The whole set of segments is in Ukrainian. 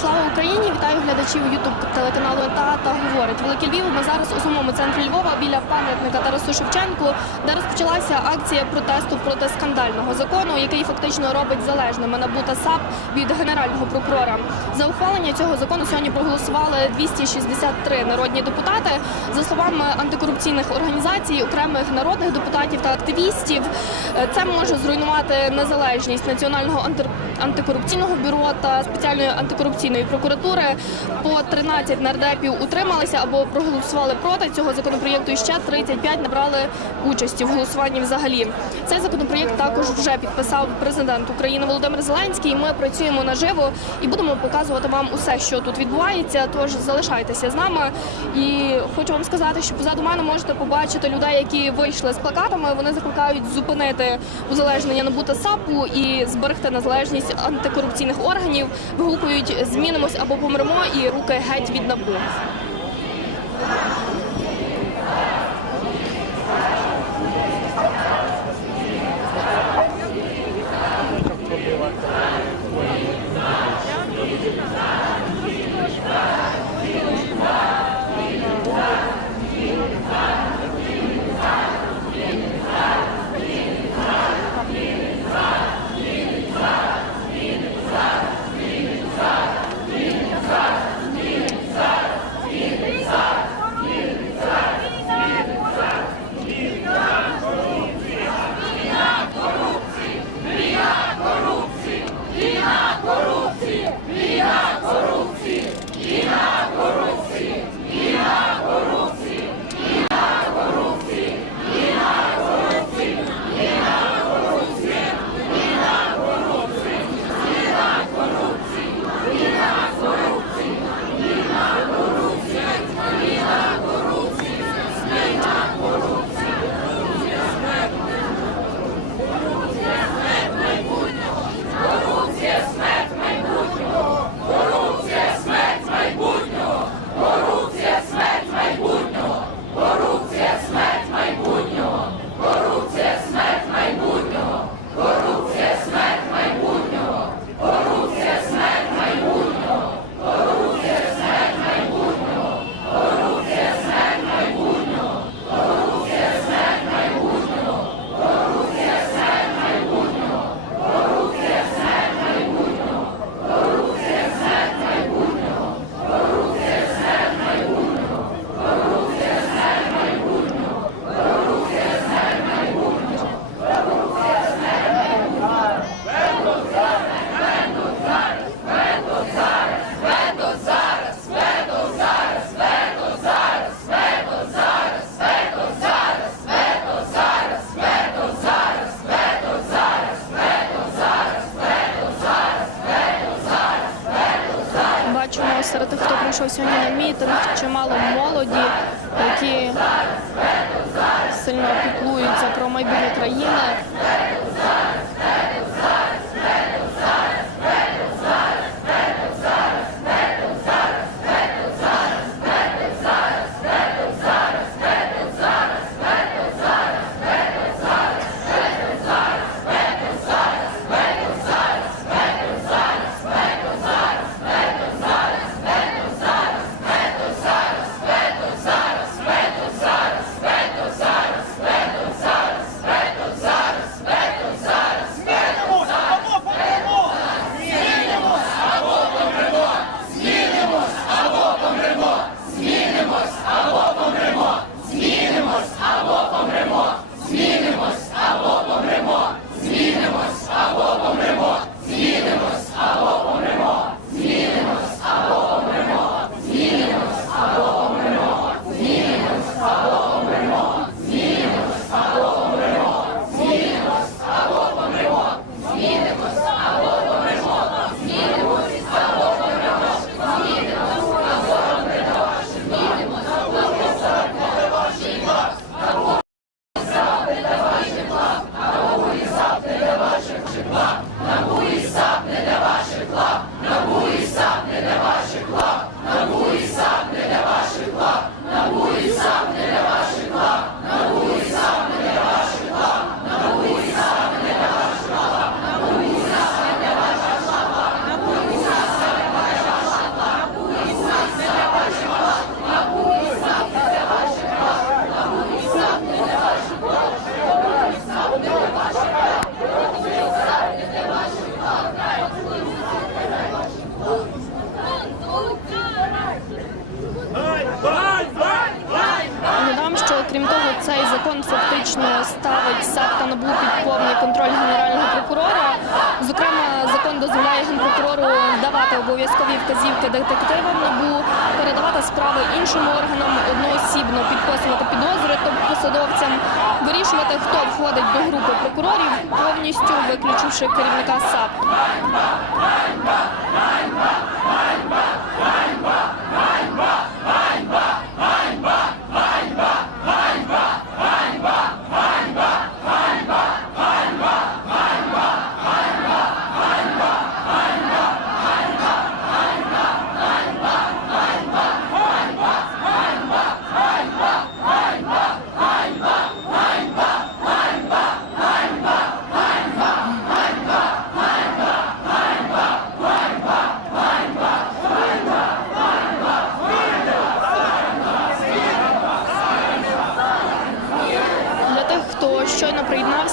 Слава Україні! Вітаю глядачів Ютуб телеканалу ЕТА та говорить Велике Львів. Ми зараз у самому центрі Львова біля пам'ятника Тарасу Шевченку, де розпочалася акція протесту проти скандального закону, який фактично робить залежними НАБУ та САП від генерального прокурора. За ухвалення цього закону сьогодні проголосували 263 народні депутати. За словами антикорупційних організацій, окремих народних депутатів та активістів, е, це може зруйнувати незалежність національного анти- антикорупційного бюро та спеціальної антикорупційної прокуратури. По 13 нардепів утрималися або проголосували проти цього законопроєкту. І ще 35 набрали участі в голосуванні. Взагалі, цей законопроєкт також вже підписав президент України Володимир Зеленський. Ми працюємо наживо і будемо показувати вам усе, що тут відбувається. Тож залишайтеся з нами. І хочу вам сказати, що позаду мене можете побачити людей, які вийшли з плакатами. Вони закликають зупинити узалежнення НАБУ та САПу і зберегти незалежність антикорупційних органів. Вигукують змінимось або помремо і руки геть від НАБУ. Обов'язкові вказівки детективам НАБУ, передавати справи іншим органам, одноосібно підписувати підозри посадовцям, вирішувати, хто входить до групи прокурорів, повністю виключивши керівника САП.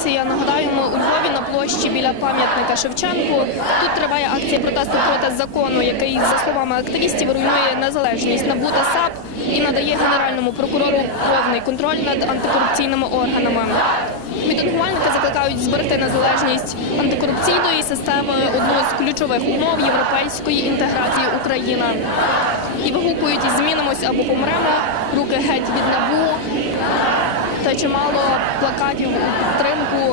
Приєднався, я нагадаю, у Львові на площі біля пам'ятника Шевченку. Тут триває акція протесту проти закону, який, за словами активістів, руйнує незалежність НАБУ та САП і надає генеральному прокурору повний контроль над антикорупційними органами. Мітингувальники закликають зберегти незалежність антикорупційної системи одну з ключових умов європейської інтеграції України. І вигукують змінимось або помремо, руки геть від набу та чимало плакатів підтримку.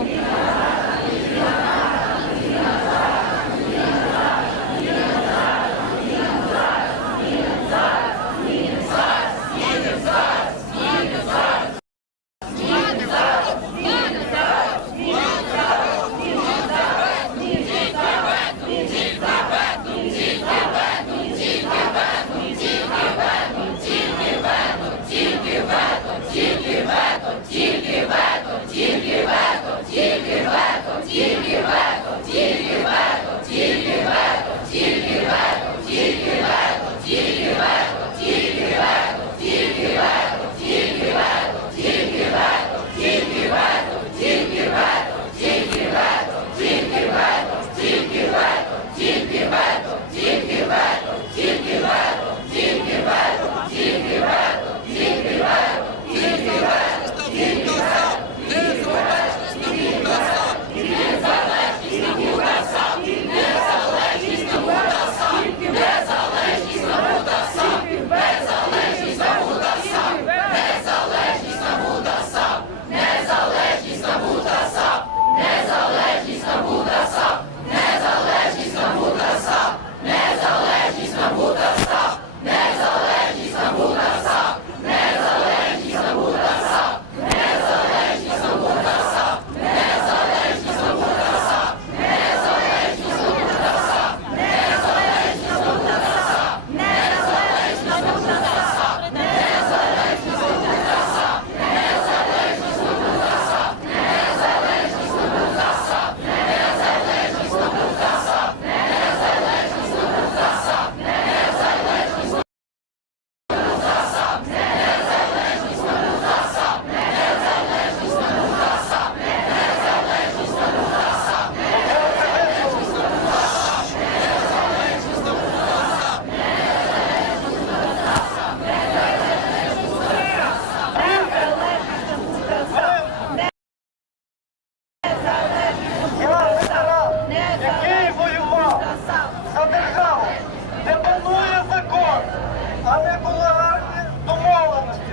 А не кулуарні домовленості.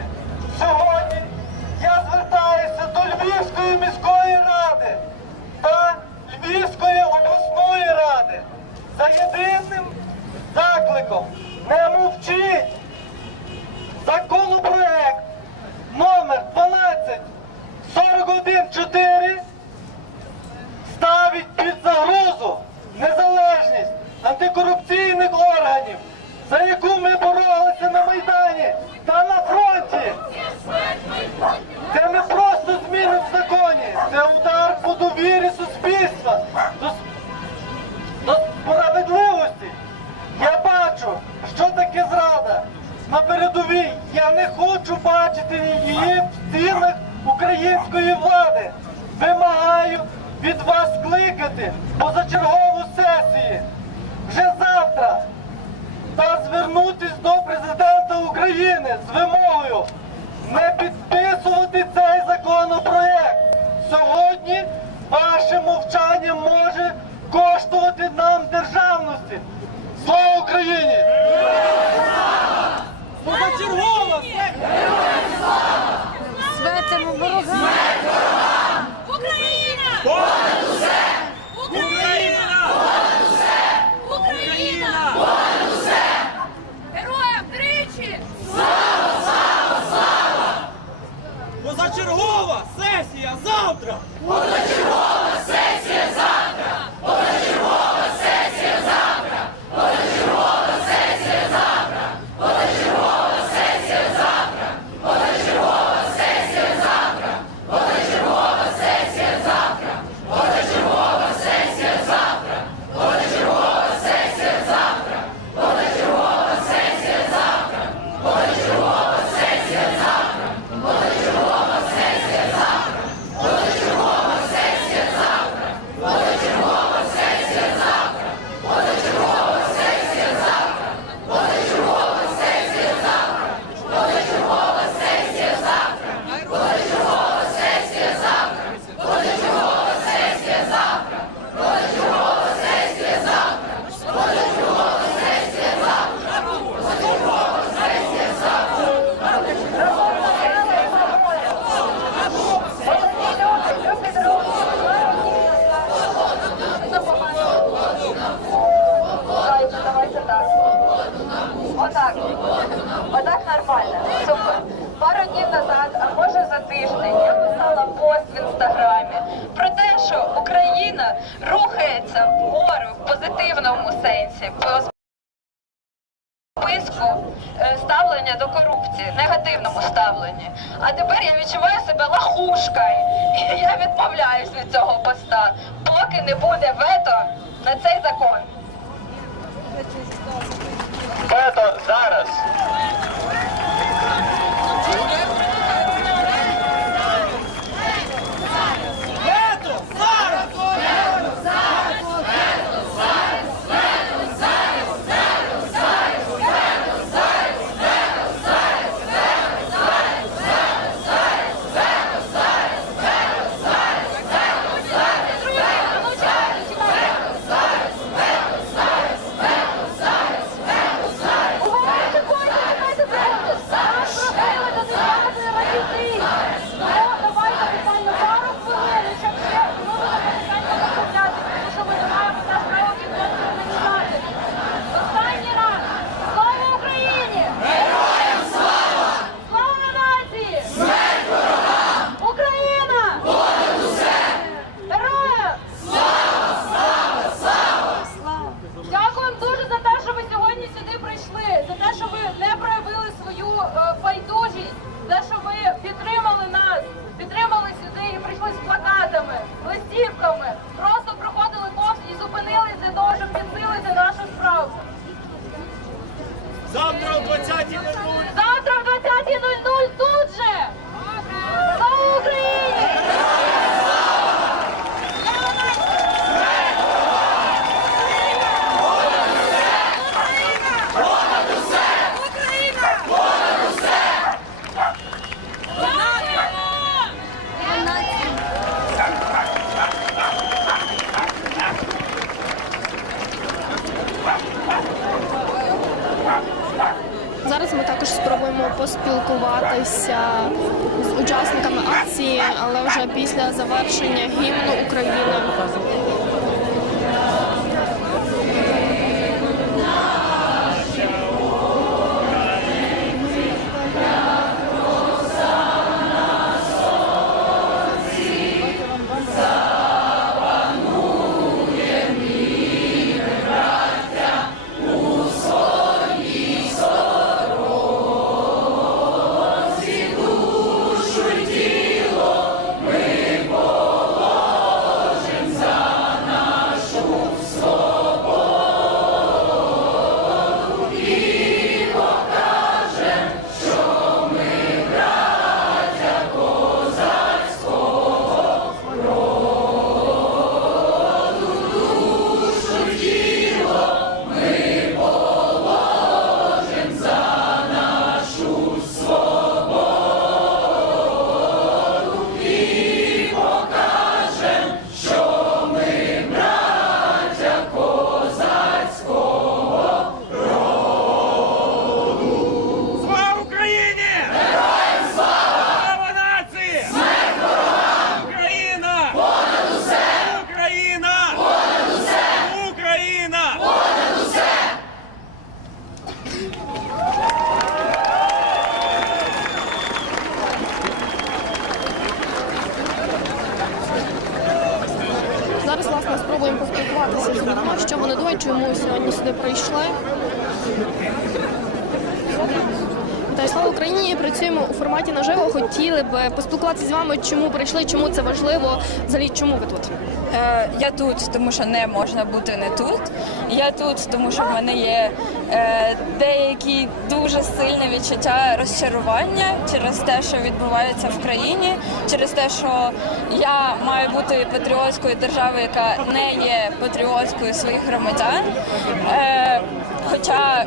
Сьогодні я звертаюся до Львівської міської ради та Львівської обласної ради за єдиним закликом не мовчіть. Законопроект номер 12 41 ставить під загрозу незалежність антикорупційних органів, за яку ми боролися на Майдані та на фронті. Це не просто зміни в законі, це довірі суспільства до, до справедливості. Я бачу, що таке зрада на передовій. Я не хочу бачити її в стінах української влади. Вимагаю від вас скликати позачергову сесію вже завтра та звернутись до президента України з вимогою не підписувати цей законопроект. Сьогодні сьогодні ваше мовчання може коштувати нам державності. Слава Україні! Тиждень, я писала пост в інстаграмі про те, що Україна рухається вгору в позитивному сенсі. Е, ставлення до корупції, негативному ставленні. А тепер я відчуваю себе лахушкою. І я відмовляюсь від цього поста, поки не буде вето на цей закон. Вето зараз. Поспілкуватися з учасниками акції, але вже після завершення гімну України. Поспілкуватися з вами, чому прийшли, чому це важливо. Взагалі, чому ви тут? Е, Я тут, тому що не можна бути не тут. Я тут, тому що в мене є е, деякі дуже сильне відчуття розчарування через те, що відбувається в країні, через те, що я маю бути патріотською держави, яка не є патріоткою своїх громадян. Е, Хоча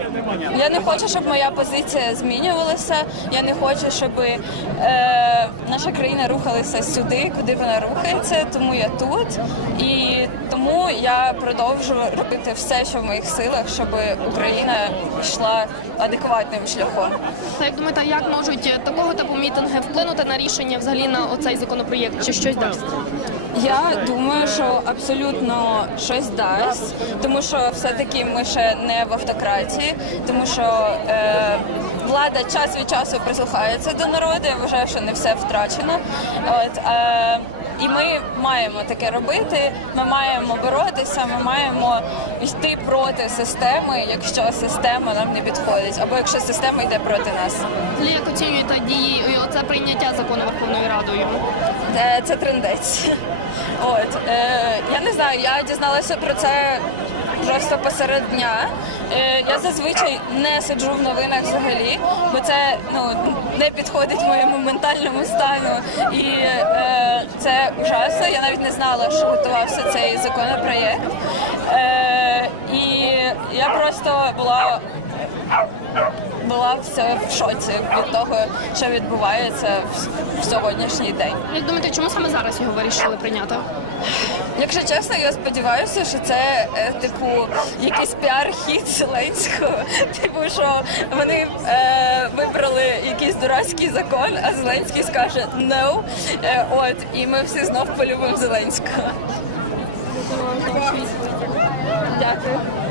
я не хочу, щоб моя позиція змінювалася. Я не хочу, щоб е, наша країна рухалася сюди, куди вона рухається. Тому я тут і тому я продовжую робити все, що в моїх силах, щоб Україна йшла адекватним шляхом. Як думаєте, як можуть такого типу мітинги вплинути на рішення взагалі на оцей законопроєкт чи щось дасть? Я думаю, що абсолютно щось дасть, тому що все-таки ми ще не в автократії, тому що е, влада час від часу прислухається до народу. Я вважаю, що не все втрачено. От е, і ми маємо таке робити. Ми маємо боротися, ми маємо йти проти системи, якщо система нам не підходить, або якщо система йде проти нас. Як оцінюєте дії оце прийняття закону Верховною Радою? Е, Це трендець. От е, я не знаю, я дізналася про це просто посеред дня. Е, я зазвичай не сиджу в новинах взагалі, бо це ну не підходить моєму ментальному стану. І е, це ужасно. Я навіть не знала, що готувався цей законопроєкт. Е, і я просто була була все в шоці від того, що відбувається в, сьогоднішній день. Як думаєте, чому саме зараз його вирішили прийняти? Якщо чесно, я сподіваюся, що це е, типу якийсь піар-хід Зеленського. Типу, що вони е, вибрали якийсь дурацький закон, а Зеленський скаже no. Е, от і ми всі знов полюбимо Зеленського. Дякую.